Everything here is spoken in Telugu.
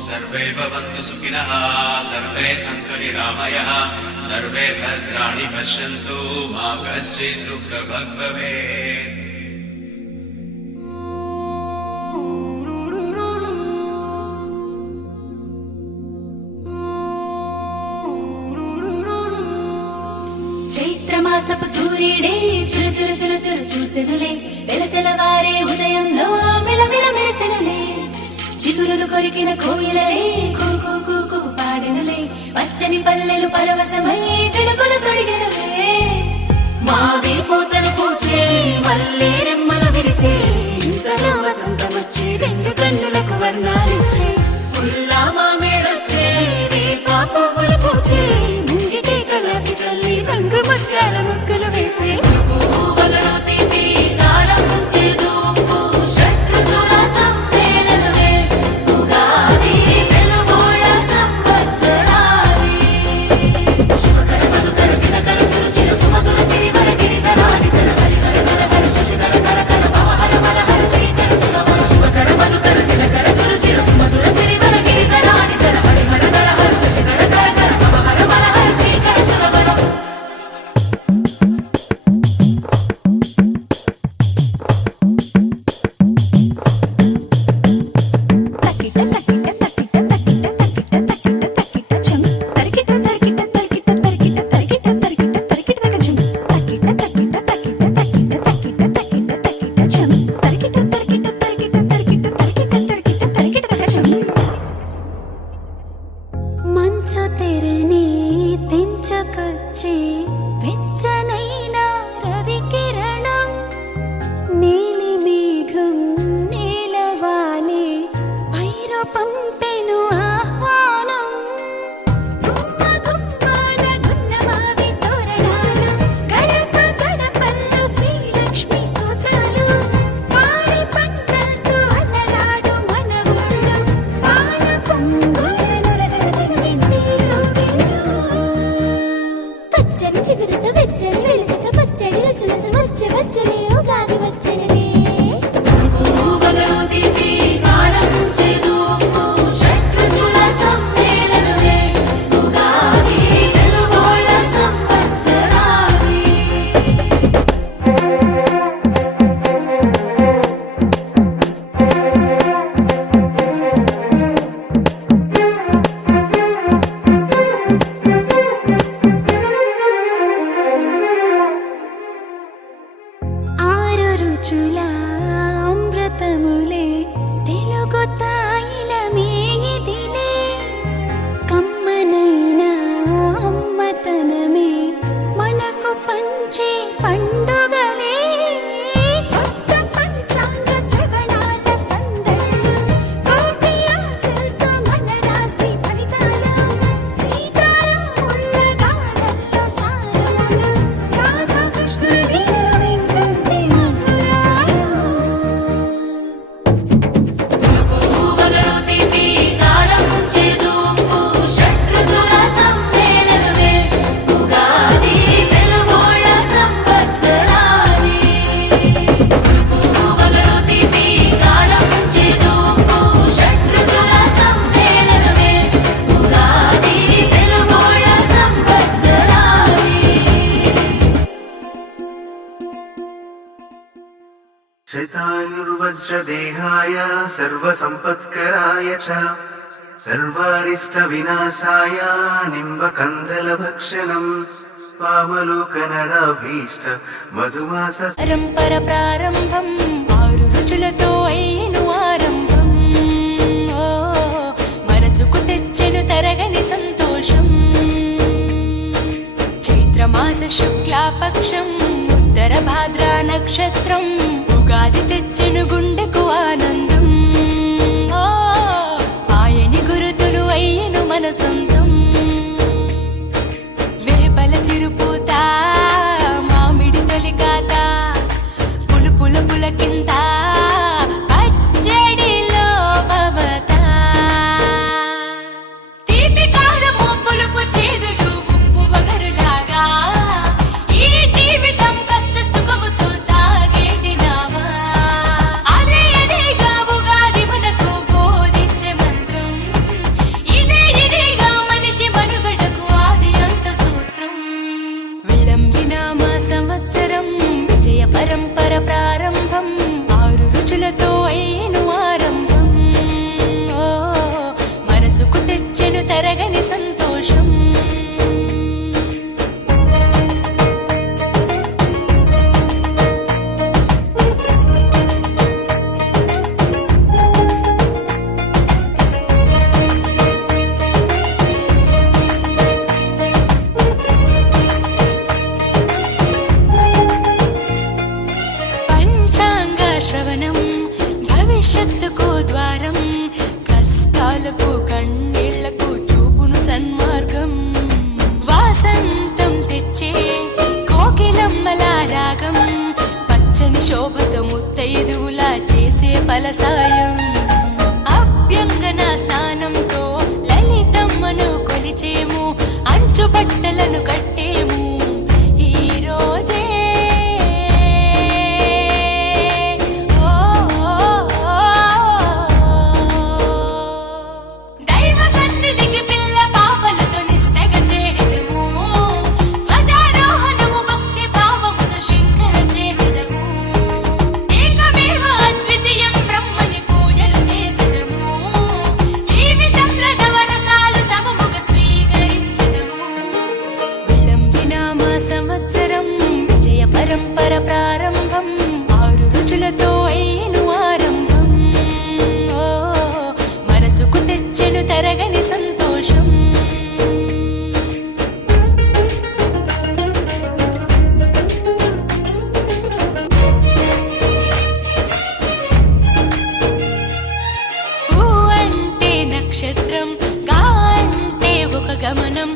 सर्वे भवन्तु सुखिनः सर्वे सन्तु निरामयः सर्वे भद्राणि पश्यन्तु मा कश्चित् दुःखभाग् भवेत्। చైత్రమాసపు సూర్యుడే చురు చురు చురు చురు చూసెనులే తెల తెలవారే ఉదయంలో మెలమెల మెరిసెనులే చిగురులు కొరికిన కోయిలలే కూకు కూకు పాడెనులే పచ్చని పల్లెలు పరవశమై చిలుకలు తొడిగెనులే మావి పూతలు పూచే మల్లె రెమ్మలు విరిసే ఇంతలో వసంతమొచ్చే రెండు కన్నులకు వర్ణాలిచ్చే పుల్లా మామిడొచ్చే వేప పువ్వులు పూచే ముంగిటే కళ్ళకి చల్లి రంగు ముత్యాల ముగ్గులు వేసే పువ్వులలో తీపి కారం చేదు ఉప్పు షడ్రుచుల సమ్మేళనమే ఉగాది తెలుగోళ్ళ సంవత్సరాది శుభకర మధుకర దినకర సురుచిర సుమధుర సిరివర గిరిధరాని తర హరిహర హర హర శశిధర కర కర భవహర మలహర శ్రీధర సురవర శుభకర మధుకర దినకర సురుచిర సుమధుర సిరివర గిరిధరాని తర హరిహర హర హర శశిధర కర కర భవహర మలహర శ్రీధర సురవర మంచు తెరని తెంచుకొచ్చే వెచ్చనైన రవి కిరణం నీలి మేఘం నీలవాలే పైరు పంపెను ఆహ్వానం గుమ్మ గుమ్మాన గున్నమావి తోరణాలు గడప గడపల్లో శ్రీలక్ష్మి స్తోత్రాలు పాడి పంటలతో అలరాడు మన ఊళ్ళో పాల పొంగుల పచ్చని చిగురుతో వెచ్చని వెలుగుతో పచ్చడి రుచులతో వచ్చే వచ్చని ఉగాది వచ్చనిదే పువ్వులలో తీపి కారం చేదు ఉప్పు షడ్రుచుల సమ్మేళనమే ఉగాది తెలుగోళ్ళ సంవత్సరాది ఆరు రుచుల అమృతములే తెలుగు తాయిలమే ఇదిలే కమ్మనైన అమ్మతనమే మనకు పంచే పండుగలే కొత్త పంచాంగ శ్రవణాల సందళ్ళు కోటి ఆశలతో మన రాశి ఫలితాలు సీతారాముళ్ళ గాథల్లో సారములు రాధాకృష్ణుల లీలల వింటుంటే మధురాలు పువ్వులలో తీపి కారం చేదు ఉప్పు షడ్రుచుల సమ్మేళనమే ఉగాది తెలుగోళ్ళ సంవత్సరాది పువ్వులలో తీపి కారం చేదు ఉప్పు షడ్రుచుల సమ్మేళనమే ఉగాది తెలుగోళ్ళ సంవత్సరాది శతాయుర్వజ్రదేహాయ సర్వసంపత్కరాయ చ సర్వారిష్టవినాశాయ నింబకందలభక్షణం పావలోకనరాభీష్ట మధుమాస పరంపర ప్రారంభం ఆరు రుచులతో అయిను ఆరంభం ఓ మనసుకు తెచ్చెను తరగని సంతోషం చైత్రమాస శుక్లాపక్షం ఉత్తర భాద్రా నక్షత్రం ఉగాది తెచ్చెను గుండెకు ఆనందం ఓ ఆయని గురుతులు అయ్యను మన సొంతం వేపల చిరుపూత మామిడి తొలికాత పులుపుల పులకింత పచ్చడిలో మమత తీపి కారము పులుపు చేదులు ఉప్పు వగరులాగా ఈ జీవితం కష్ట సుఖముతో సాగేటి నావా అదే అదేగా ఉగాది మనకు బోధించే మంత్రం తరగని సంతోషం. పంచాంగ శ్రవణం భవిష్యత్తుకు ద్వారం, కష్టాలకు కన్నీళ్లకు చూపును సన్మార్గం. వాసంతం తెచ్చే కోకిలమ్మల రాగం, పచ్చని శోభతో ముత్తైదువులా చేసే ఫలసాయం. అభ్యంగన స్నానంతో లలితమ్మను కొలిచేము, అంచు బట్టలను కట్టేము ఈ రోజే. దైవ సన్నిధికి పిల్ల పాపలతో నిష్టగా చేరెదము, ధ్వజారోహణము భక్తి భావముతో శంకర చేసెదము. ఏకమేవ అద్వితీయం బ్రహ్మని పూజలు చేసెదము, జీవితంలో నవరసాలు సమముగా స్వీకరించెదము. విళంబినామ సంవత్సరం విజయ పరంపర ప్రారంభం, 6 రుచులతో అయ్యను ఆరంభం. ఓ మనసుకు తెచ్చెను తరగని సంతోషం. ఊ అంటే నక్షత్రం, గా అంటే ఒక గమనం,